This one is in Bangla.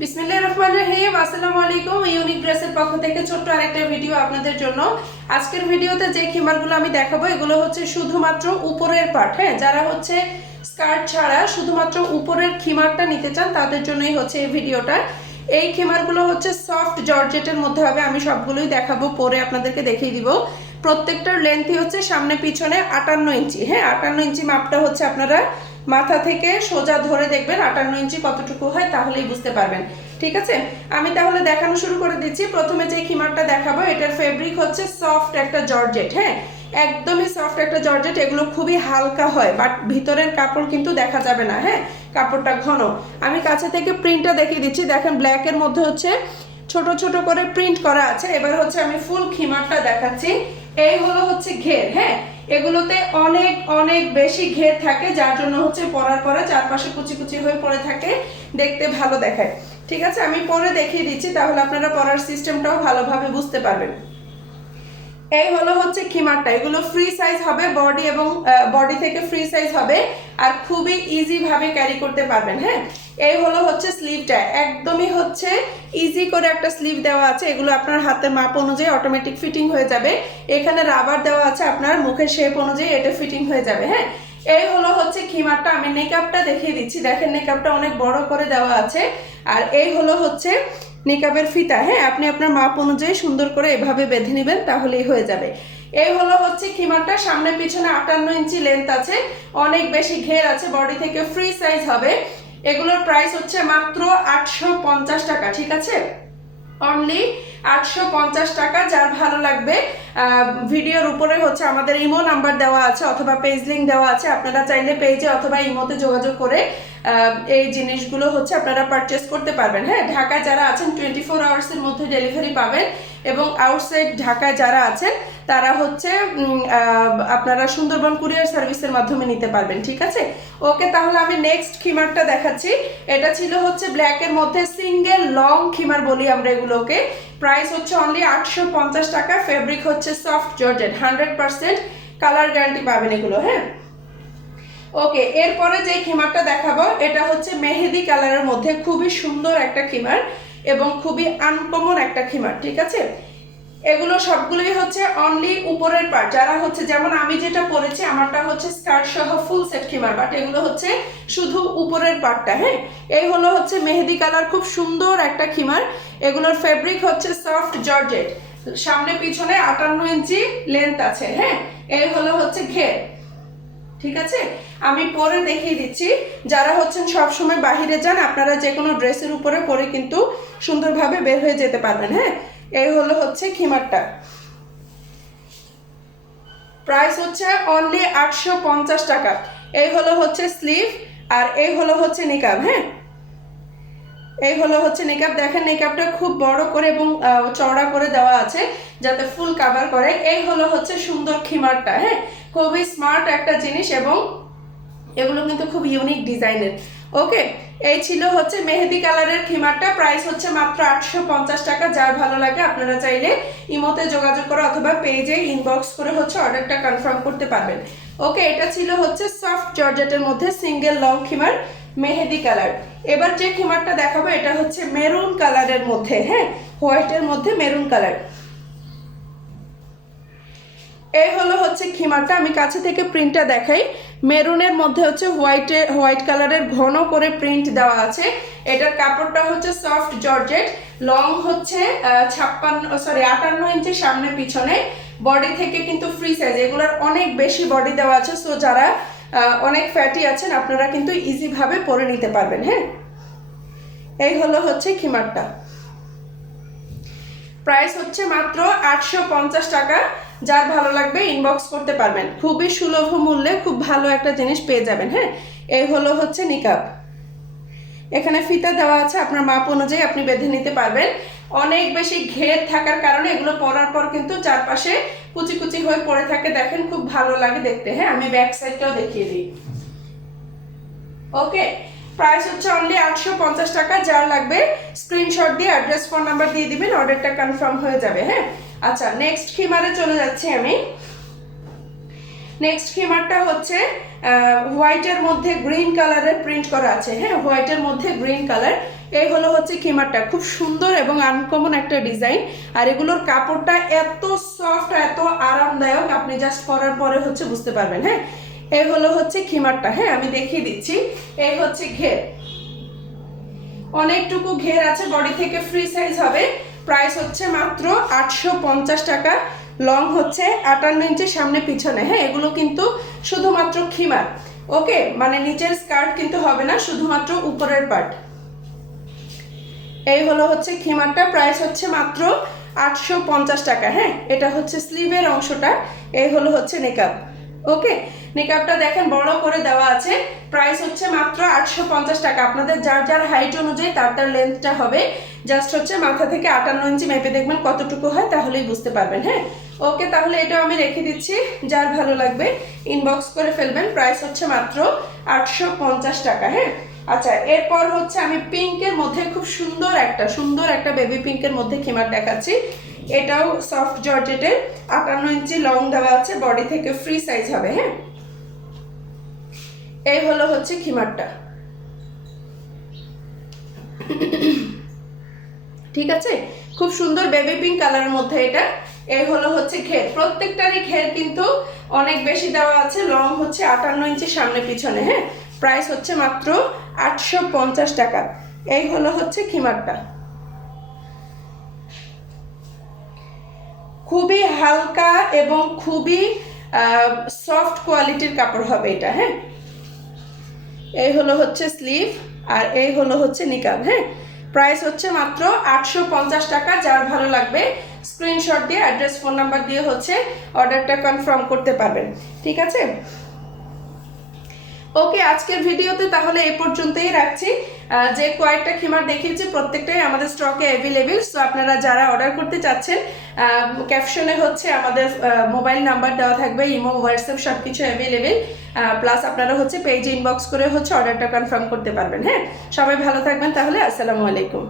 বিসমিল্লাহির রহমানির রহিম। আসসালামু আলাইকুম। ইউনিক ড্রেসের পক্ষ থেকে ছোট্ট আরেকটা ভিডিও আপনাদের জন্য। আজকের ভিডিওতে যে খিমারগুলো আমি দেখাবো এগুলো হচ্ছে শুধুমাত্র উপরের পার্ট। হ্যাঁ, যারা হচ্ছে স্কার্ট ছাড়া শুধুমাত্র উপরের খিমারটা নিতে চান তাদের জন্যই হচ্ছে এই ভিডিওটা। এই খিমারগুলো হচ্ছে সফট জর্জেটের মধ্যে হবে। আমি সবগুলোই দেখাবো, পরে আপনাদেরকে দেখিয়ে দিব। প্রত্যেকটার লেন্থই হচ্ছে সামনে পিছনে 58 ইঞ্চি। হ্যাঁ, 58 ইঞ্চি মাপটা হচ্ছে আপনারা মাথা থেকে সোজা ধরে দেখবেন 58 ইঞ্চি কতটুকু হয়, তাহলেই বুঝতে পারবেন। ঠিক আছে, আমি তাহলে দেখানো শুরু করে দিচ্ছি। প্রথমে যে খিমারটা দেখাবো এটার ফেব্রিক হচ্ছে সফট একটা জর্জেট। হ্যাঁ, একদমই সফট একটা জর্জেট। এগুলো খুবই হালকা হয়, বাট ভিতরের কাপড় কিন্তু দেখা যাবে না। হ্যাঁ, কাপড়টা ঘন। আমি কাছে থেকে প্রিন্টটা দেখিয়ে দিচ্ছি। দেখেন ব্ল্যাকের মধ্যে হচ্ছে ছোট ছোট করে প্রিন্ট করা আছে। এবার হচ্ছে আমি ফুল খিমারটা দেখাচ্ছি। এই হলো হচ্ছে ঘের। হ্যাঁ, এগুলোতে অনেক অনেক বেশি ঘের থাকে, যার জন্য হচ্ছে পরার পরে চারপাশে কুচি কুচি হয়ে পড়ে থাকে, দেখতে ভালো দেখায়। ঠিক আছে, আমি পরে দেখিয়ে দিচ্ছি, তাহলে আপনারা পরার সিস্টেমটাও ভালোভাবে বুঝতে পারবেন। এই হলো হচ্ছে খিমারটা। এগুলো ফ্রি সাইজ হবে, বডি এবং বডি থেকে ফ্রি সাইজ হবে, আর খুবই ইজি ভাবে ক্যারি করতে পারবেন। হ্যাঁ, এই হলো হচ্ছে স্লিভটা। একদমই হচ্ছে ইজি করে একটা স্লিভ দেওয়া আছে। এগুলো আপনার হাতের মাপ অনুযায়ী অটোমেটিক ফিটিং হয়ে যাবে। এখানে রাবার দেওয়া আছে, আপনার মুখের শেপ অনুযায়ী এটা ফিটিং হয়ে যাবে। হ্যাঁ, এই হলো হচ্ছে খিমারটা। আমি নেকআপটা দেখিয়ে দিচ্ছি। দেখেন নেকআপটা অনেক বড় করে দেওয়া আছে। আর এই হলো হচ্ছে নিকাবের ফিতা। হ্যাঁ, আপনি আপনার মাপ অনুযায়ী সুন্দর করে এভাবে বেঁধে নেবেন, তাহলেই হয়ে যাবে। এই হলো হচ্ছে খিমারটা। সামনে পিছনে 58 ইঞ্চি লেন্থ আছে, অনেক বেশি ঘের আছে, বডি থেকে ফ্রি সাইজ হবে। এগুলোর প্রাইস হচ্ছে মাত্র 850 টাকা। ঠিক আছে, অনলি 850 টাকা। যার ভালো লাগবে, ভিডিওর উপরে হচ্ছে আমাদের ইমো নাম্বার দেওয়া আছে অথবা পেজ লিঙ্ক দেওয়া আছে। আপনারা চাইলে পেজে অথবা ইমোতে যোগাযোগ করে এই জিনিসগুলো হচ্ছে আপনারা পারচেস করতে পারবেন। হ্যাঁ, ঢাকায় যারা আছেন 24 আওয়ার্সের মধ্যে ডেলিভারি পাবেন, এবং আউটসাইড ঢাকায় যারা আছেন তারা হচ্ছে আপনারা সুন্দরবন কুরিয়ার সার্ভিসের মাধ্যমে নিতে পারবেন। ঠিক আছে, ওকে, তাহলে আমি নেক্সট খিমারটা দেখাচ্ছি। এটা ছিল হচ্ছে ব্ল্যাকের মধ্যে সিঙ্গেল লং খিমার বলি আমরা এগুলোকে। প্রাইস হচ্ছে অনলি 850 টাকা। ফেব্রিক হচ্ছে সফট জর্জেট, 100% কালার গ্যারান্টি পাবেন এগুলো। হ্যাঁ, ওকে, এরপরে যে খিমারটা দেখাবো এটা হচ্ছে মেহেদি কালারের মধ্যে, খুবই সুন্দর একটা খিমার এবং খুবই আনকমন একটা খিমার। ঠিক আছে, এগুলো সবগুলোই হচ্ছে অনলি উপরের পার্ট। যারা হচ্ছে, যেমন আমি যেটা পরেছি আমারটা হচ্ছে স্কার্ট সহ ফুল সেট খিমার, বাট এগুলো হচ্ছে শুধু উপরের পার্টটা। হ্যাঁ, এই হলো হচ্ছে মেহেদি কালার, খুব সুন্দর একটা খিমার। এগুলোর ফেব্রিক হচ্ছে সফট জর্জেট, সামনে পিছনে 58 ইঞ্চি লেন্থ আছে। হ্যাঁ, এই হলো হচ্ছে ঘের। ঠিক আছে, আমি পরে দেখিয়ে দিচ্ছি। যারা হচ্ছেন সবসময় বাহিরে যান, আপনারা যে কোনো ড্রেসের উপরে পরে কিন্তু সুন্দরভাবে বের হয়ে যেতে পারবেন। হ্যাঁ, এই হলো হচ্ছে খিমারটা। প্রাইস হচ্ছে অনলি 850 টাকা। এই হলো হচ্ছে স্লিভ, আর এই হলো হচ্ছে নিকাব। হ্যাঁ, এই হলো হচ্ছে নিকাব। দেখেন নিকাবটা খুব বড় করে এবং চওড়া করে দেওয়া আছে, যাতে ফুল কাভার করে। এই হলো হচ্ছে সুন্দর খিমারটা। হ্যাঁ, খুবই স্মার্ট একটা জিনিস, এবং এগুলো কিন্তু খুব ইউনিক ডিজাইনের। ওকে, এই ছিল হচ্ছে মেহেদি কালারের খিমারটা। প্রাইস হচ্ছে মাত্র 850 টাকা। যার ভালো লাগে আপনারা চাইলে ইমোতে যোগাযোগ করে অথবা পেজে ইনবক্স করে হচ্ছে অর্ডারটা কনফার্ম করতে পারবেন। ওকে, এটা ছিল হচ্ছে সফট জর্জেটের মধ্যে সিঙ্গেল লং খিমার, মেহেদি কালার। এবার যে খিমারটা দেখাবো এটা হচ্ছে মেরুন কালারের মধ্যে। হ্যাঁ, হোয়াইটের মধ্যে মেরুন কালার। এই হলো হচ্ছে খিমারটা। আমি কাছে থেকে প্রিন্টটা দেখাই। মেরুনের মধ্যে হচ্ছে হোয়াইট কালারের ঘন করে প্রিন্ট দেওয়া আছে। এটার কাপড়টা হচ্ছে সফট জর্জেট, লং হচ্ছে 58 ইঞ্চি সামনে পিছনে, বডি থেকে কিন্তু ফ্রি সাইজ। এগুলোর অনেক বেশি বডি দেওয়া আছে, সো যারা অনেক ফ্যাটি আছেন আপনারা কিন্তু ইজি ভাবে পরে নিতে পারবেন। হ্যাঁ, এই হলো হচ্ছে খিমারটা। প্রাইস হচ্ছে মাত্র 850 টাকা। যার ভালো লাগবে ইনবক্স করতে পারবেন। খুবই সুলভ মূল্যে খুব ভালো একটা জিনিস পেয়ে যাবেন। হ্যাঁ, এই হলো হচ্ছে নিকাব। এখানে ফিতা দেওয়া আছে, আপনার মাপ অনুযায়ী আপনি বেঁধে নিতে পারবেন। অনেক বেশি ঘের থাকার কারণে এগুলো পরার পর কিন্তু চারপাশে কুচি কুচি হয়ে পড়ে থাকে। দেখেন খুব ভালো লাগে দেখতে। হ্যাঁ, আমি ব্যাক সাইডটাও দেখিয়ে দিই। ওকে, প্রাইস হচ্ছে অনলি 850 টাকা। যার লাগবে স্ক্রিনশট দিয়ে অ্যাড্রেস ফোন নাম্বার দিয়ে দিবেন, অর্ডারটা কনফার্ম হয়ে যাবে। হ্যাঁ, আচ্ছা, নেক্সট খিমারে চলে যাচ্ছি আমি। নেক্সট খিমারটা হচ্ছে হোয়াইটের মধ্যে গ্রিন কালারের প্রিন্ট করা আছে। হ্যাঁ, হোয়াইটের মধ্যে গ্রিন কালার। এই হলো হচ্ছে খিমারটা, খুব সুন্দর এবং আনকমন একটা ডিজাইন। আর এগুলোর কাপড়টা এত সফট, এত আরামদায়ক, আপনি জাস্ট পরার পরে হচ্ছে বুঝতে পারবেন। হ্যাঁ, এই হলো হচ্ছে খিমারটা। হ্যাঁ, আমি দেখিয়ে দিচ্ছি। এই হচ্ছে ঘের, অনেকটুকু ঘের আছে, বডি থেকে ফ্রি সাইজ হবে। প্রাইস হচ্ছে মাত্র 850 টাকা। লং হচ্ছে 58 ইঞ্চি সামনে পিছনে। হ্যাঁ, এগুলো কিন্তু শুধুমাত্র খিমার, ওকে, মানে নিচের স্কার্ট কিন্তু হবে না, শুধুমাত্র উপরের পার্ট। এই হলো হচ্ছে খিমারটা, প্রাইস হচ্ছে মাত্র 850 টাকা। হ্যাঁ, এটা হচ্ছে স্লিভের অংশটা। এই হলো হচ্ছে নেকআপ, ওকে। নেকআপটা দেখেন বড় করে দেওয়া আছে। প্রাইস হচ্ছে মাত্র 850 টাকা। আপনাদের যার যার হাইট অনুযায়ী তার লেন্থটা হবে। জাস্ট হচ্ছে মাথা থেকে 58 ইঞ্চি মেপে দেখবেন কতটুকু হয়, তাহলেই বুঝতে পারবেন। হ্যাঁ, ওকে, তাহলে এটাও আমি রেখে দিচ্ছি। যার ভালো লাগবে ইনবক্স করে ফেলবেন। প্রাইস হচ্ছে মাত্র 850 টাকা। হ্যাঁ, আচ্ছা, এরপর হচ্ছে আমি পিঙ্কের মধ্যে খুব সুন্দর একটা বেবি পিঙ্কের মধ্যে খিমার দেখাচ্ছি। এটাও সফট জর্জেটের, 58 ইঞ্চি লং দেওয়া আছে, বডি থেকে ফ্রি সাইজ হবে। হ্যাঁ, এই হলো হচ্ছে খিমারটা, ঠিক আছে, খুব সুন্দর বেবি পিঙ্ক কালারের মধ্যে এটা। এই হলো হচ্ছে ঘের, প্রত্যেকটারই ঘের কিন্তু অনেক বেশি দেওয়া আছে। লং হচ্ছে 58 ইঞ্চি সামনে পিছনে। হ্যাঁ, প্রাইস হচ্ছে মাত্র 850 টাকা। এই হলো হচ্ছে খিমারটা, খুবই হালকা এবং খুবই সফট কোয়ালিটির কাপড় হবে এটা। হ্যাঁ, এই হলো হচ্ছে স্লিভ, আর এই হলো হচ্ছে নিকাব। হ্যাঁ, প্রাইস হচ্ছে মাত্র 850 টাকা। যার ভালো লাগবে স্ক্রিনশট দিয়ে অ্যাড্রেস ফোন নাম্বার দিয়ে হচ্ছে অর্ডারটা কনফার্ম করতে পারবেন, ঠিক আছে। ওকে, আজকের ভিডিওতে তাহলে এই পর্যন্তই রাখছি। যে কয়েকটা খিমার দেখিয়েছি প্রত্যেকটাই আমাদের স্টকে অ্যাভেলেবেল। সো আপনারা যারা অর্ডার করতে চাচ্ছেন, ক্যাপশনে হচ্ছে আমাদের মোবাইল নাম্বার দেওয়া থাকবে, ইমো, হোয়াটসঅ্যাপ সব কিছু অ্যাভেলেবেল। প্লাস আপনারা হচ্ছে পেজে ইনবক্স করে হচ্ছে অর্ডারটা কনফার্ম করতে পারবেন। হ্যাঁ, সবাই ভালো থাকবেন তাহলে। আসসালামু আলাইকুম।